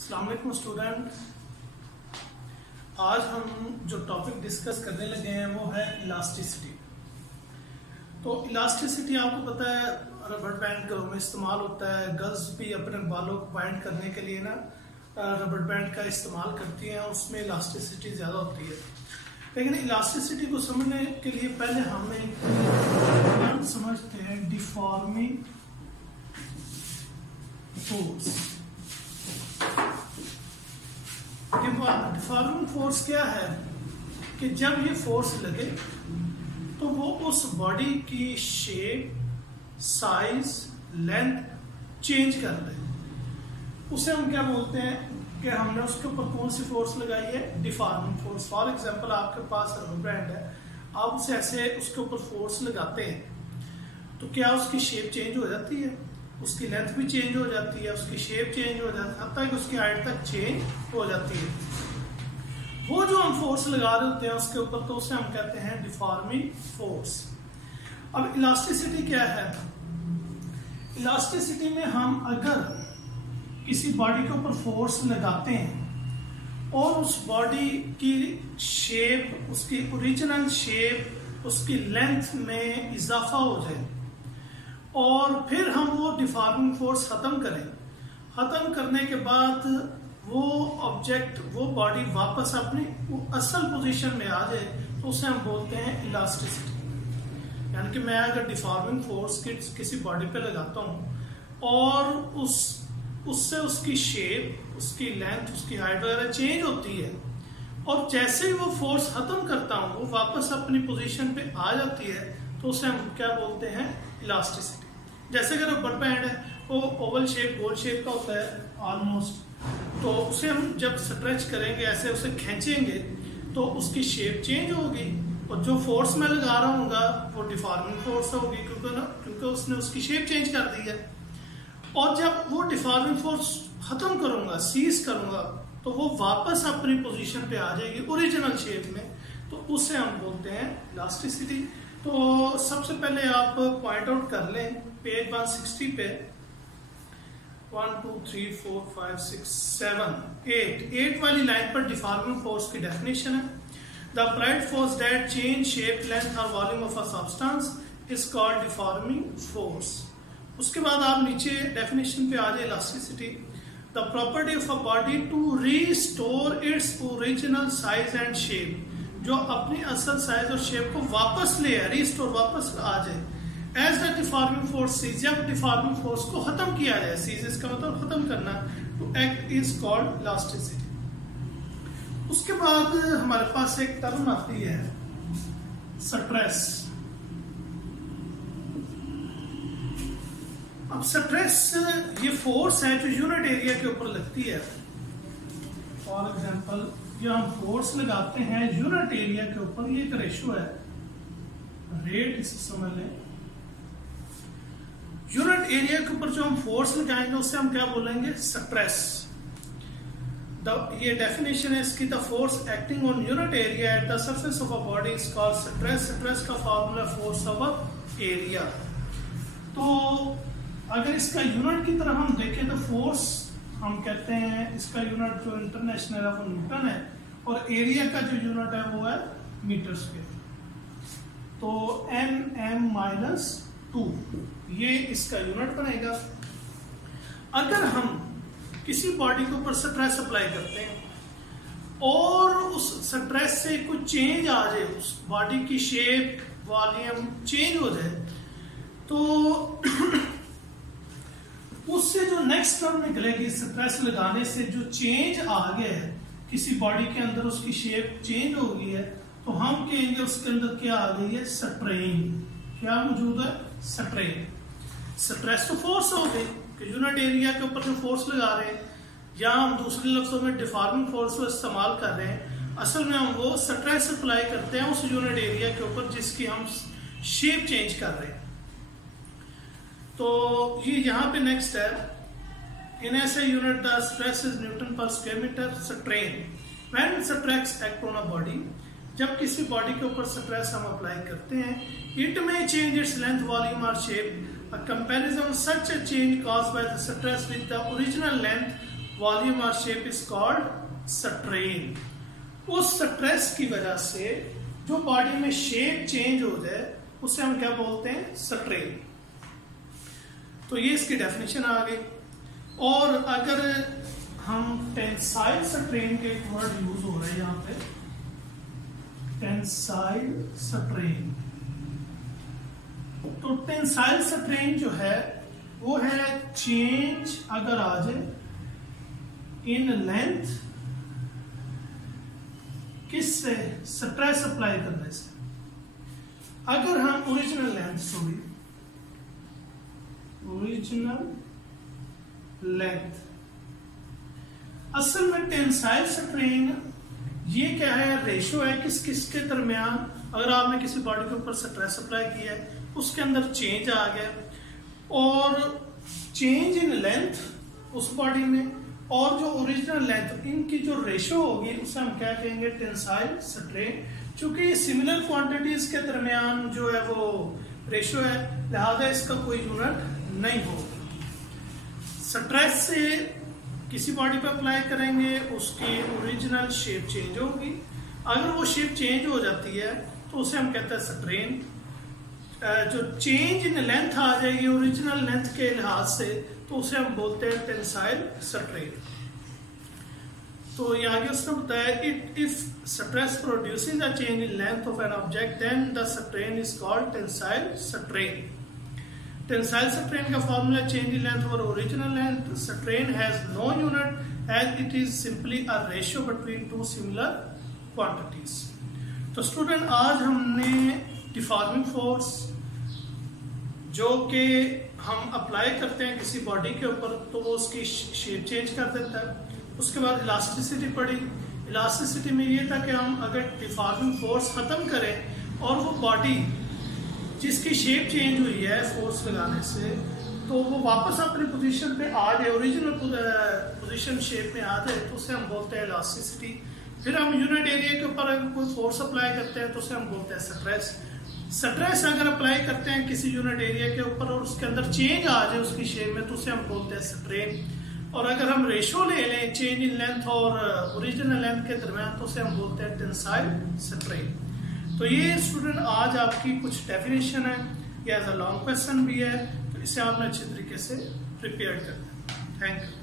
अस्सलाम वालेकुम स्टूडेंट। आज हम जो टॉपिक डिस्कस करने लगे हैं वो है इलास्टिसिटी। तो इलास्टिसिटी आपको पता है रबर बैंड घरों में इस्तेमाल होता है। गर्ल्स भी अपने बालों को बाइंड करने के लिए ना रबर बैंड का इस्तेमाल करती हैं, उसमें इलास्टिसिटी ज़्यादा होती है। लेकिन इलास्टिसिटी को समझने के लिए पहले हमें समझते हैं डिफॉर्मिंग फोर्स। डिफॉर्मिंग फोर्स क्या है कि जब ये फोर्स लगे तो वो उस बॉडी की शेप, साइज, लेंथ चेंज कर दे। उसे हम क्या बोलते हैं कि हमने उसके ऊपर कौन सी फोर्स लगाई है, डिफॉर्मिंग फोर्स। फॉर एग्जांपल आपके पास रबर बैंड है, आप उसे ऐसे उसके ऊपर फोर्स लगाते हैं तो क्या उसकी शेप चेंज हो जाती है, उसकी लेंथ भी चेंज हो जाती है, उसकी शेप चेंज हो जाती है, हत्ता कि उसकी हाइट तक चेंज हो जाती है। वो जो हम फोर्स लगा रहे होते हैं उसके ऊपर, तो उसे हम कहते हैं डिफॉर्मिंग फोर्स। अब इलास्टिसिटी क्या है? इलास्टिसिटी में हम अगर किसी बॉडी के ऊपर फोर्स लगाते हैं और उस बॉडी की शेप, उसकी ओरिजिनल शेप, उसकी लेंथ में इजाफा हो जाए और फिर हम वो डिफॉर्मिंग फोर्स खत्म करने के बाद वो ऑब्जेक्ट, वो बॉडी वापस अपनी असल पोजीशन में आ जाए, तो उसे हम बोलते हैं इलास्टिसिटी। यानी कि मैं अगर डिफॉर्मिंग फोर्स किसी बॉडी पे लगाता हूँ और उससे उसकी शेप, उसकी लेंथ, उसकी हाइट वगैरह चेंज होती है और जैसे ही वो फोर्स खत्म करता हूँ वो वापस अपनी पोजीशन पे आ जाती है, तो उसे हम क्या बोलते हैं, इलास्टिसिटी। जैसे अगर रबर बैंड है वो ओवल शेप, गोल शेप का होता है ऑलमोस्ट, तो उसे हम जब स्ट्रेच करेंगे, ऐसे उसे खींचेंगे तो उसकी शेप चेंज होगी और जो फोर्स मैं लगा रहा हूँ वो डिफॉर्मिंग फोर्स होगी, क्योंकि उसने उसकी शेप चेंज कर दी है। और जब वो डिफॉर्मिंग फोर्स खत्म करूंगा, सीज करूंगा, तो वो वापस अपनी पोजीशन पे आ जाएगी ओरिजिनल शेप में, तो उसे हम बोलते हैं इलास्टिसिटी। तो सबसे पहले आप पॉइंट आउट कर लें पेज 160 पे 1 2 3 4 5 6 7 8 वाली लाइन पर डिफॉर्मिंग फोर्स की डेफिनेशन है। The applied force that change shape, length और volume of a substance is called deforming force. उसके बाद आप नीचे डेफिनेशन पे आ जाए elasticity. The property of a body to restore its original size and shape, जो अपनी असल साइज और शेप को वापस ले आए, रीस्टोर वापस आ जाए। As the deforming force ceases, जब डिफॉर्मिंग फोर्स को खत्म किया जाए, सीज इसका मतलब खत्म करना, to act is called elasticity. उसके बाद हमारे पास एक टर्म आती है स्ट्रेस। अब स्ट्रेस ये फोर्स है जो यूनिट एरिया के ऊपर लगती है। फॉर एग्जांपल ये हम फोर्स लगाते हैं यूनिट एरिया के ऊपर, ये एक रेशो है, रेट इसे समझ लें। यूनिट एरिया के ऊपर जो हम फोर्स लगाएंगे उसे हम क्या बोलेंगे, स्ट्रेस। ये डेफिनेशन है इसकी। The force acting on unit area at the surface of a body is called stress. Stress का फॉर्मूला फोर्स ओवर एरिया। तो अगर इसका यूनिट की तरफ हम देखें तो फोर्स हम कहते हैं, इसका यूनिट जो इंटरनेशनल है वो न्यूटन है और एरिया का जो यूनिट है वो है मीटर स्क्वायर। तो Nm-2 ये इसका यूनिट बनेगा। अगर हम किसी बॉडी के ऊपर स्ट्रेस अप्लाई करते हैं और उस स्ट्रेस से कुछ चेंज आ जाए, उस बॉडी की शेप, वॉल्यूम चेंज हो जाए, तो उससे जो नेक्स्ट टर्म निकलेगी, स्ट्रेस लगाने से जो चेंज आ गया है किसी बॉडी के अंदर, उसकी शेप चेंज हो गई है, तो हम कहेंगे उसके अंदर क्या आ गई है, स्ट्रेन। क्या मौजूद है, स्ट्रेन। स्ट्रेस तो फोर्स हो गई कि यूनिट एरिया के ऊपर जो फोर्स लगा रहे हैं, या हम दूसरे लफ्जों में डिफॉर्मिंग फोर्स को इस्तेमाल कर रहे हैं, असल में हम वो स्ट्रेस अप्लाई करते हैं उस यूनिट एरिया के ऊपर जिसकी हम शेप चेंज कर रहे हैं। तो ये यहाँ पे नेक्स्ट है, in SI unit the stress is newton per square metre strain when stress act on a body. जब किसी बॉडी के ऊपर स्ट्रेस हम अप्लाई करते हैं, इट में चेंज इट्स लेंथ, वॉल्यूम और shape. A comparison of such a change caused by the stress with the original length, volume और शेप इज कॉल्ड स्ट्रेन। उस स्ट्रेस की वजह से जो बॉडी में शेप चेंज हो जाए उसे हम क्या बोलते हैं, स्ट्रेन। तो ये इसकी डेफिनेशन आ गई। और अगर हम टेंसाइल स्ट्रेन के एक वर्ड यूज हो रहा है यहां पे, टेंसाइल स्ट्रेन। तो टेंसाइल स्ट्रेन जो है वो है चेंज अगर आ जाए इन लेंथ, किससे, स्ट्रेस अप्लाई करने से। अगर हम ओरिजिनल लेंथ, असल में टेंसाइल स्ट्रेन ये क्या है, रेशो है किस किस के दरमियान। अगर आपने किसी बॉडी के ऊपर स्ट्रेस अप्लाई किया है, उसके अंदर चेंज आ गया, और चेंज इन लेंथ उस बॉडी में और जो ओरिजिनल लेंथ, इनकी जो रेशो होगी उसे हम क्या कहेंगे, टेंसाइल स्ट्रेन। चूंकि सिमिलर क्वांटिटीज के दरमियान जो है वो रेशो है, लिहाजा इसका कोई यूनिट नहीं होगा। स्ट्रेस से किसी बॉडी पर अप्लाई करेंगे, उसकी ओरिजिनल शेप चेंज होगी। अगर वो शेप चेंज हो जाती है तो उसे हम कहते हैं स्ट्रेन। जो चेंज इन लेंथ आ जाएगी ओरिजिनल लेंथ के लिहाज से, तो उसे हम बोलते हैं टेंसाइल स्ट्रेन। तो ये आगे उसने बताया, it if stress producing a change in length of an object then the strain is called tensile strain. Tensile strain का फॉर्मूला चेंज इन लेंथ और original length. Strain has no unit as it is simply a ratio between two similar quantities. तो student आज हमने deforming force जो कि हम apply करते हैं किसी बॉडी के ऊपर तो वो उसकी शेप चेंज कर देता है। उसके बाद इलास्टिसिटी पढ़ी। इलास्टिसिटी में ये था कि हम अगर डिफॉर्मिंग फोर्स खत्म करें और वो बॉडी जिसकी शेप चेंज हुई है फोर्स लगाने से, तो वो वापस अपनी पोजीशन पे आ जाए, ओरिजिनल पोजीशन शेप में आ जाए, तो उसे हम बोलते हैं इलास्टिसिटी। फिर हम यूनिट एरिया के ऊपर अगर कोई फोर्स अप्लाई करते हैं तो उसे हम बोलते हैं स्ट्रेस। स्ट्रेस अगर अप्लाई करते हैं किसी यूनिट एरिया के ऊपर और उसके अंदर चेंज आ जाए उसकी शेप में, तो उसे हम बोलते हैं स्ट्रेन। और अगर हम रेशो ले लें चेंज इन लेंथ और ओरिजिनल लेंथ के दरमियान, तो उसे हम बोलते हैं टेंसाइल स्ट्रेन। तो ये स्टूडेंट आज आपकी कुछ डेफिनेशन है, या एज अ लॉन्ग क्वेश्चन भी है, तो इसे आपने अच्छे तरीके से प्रिपेयर करना है। Thank you.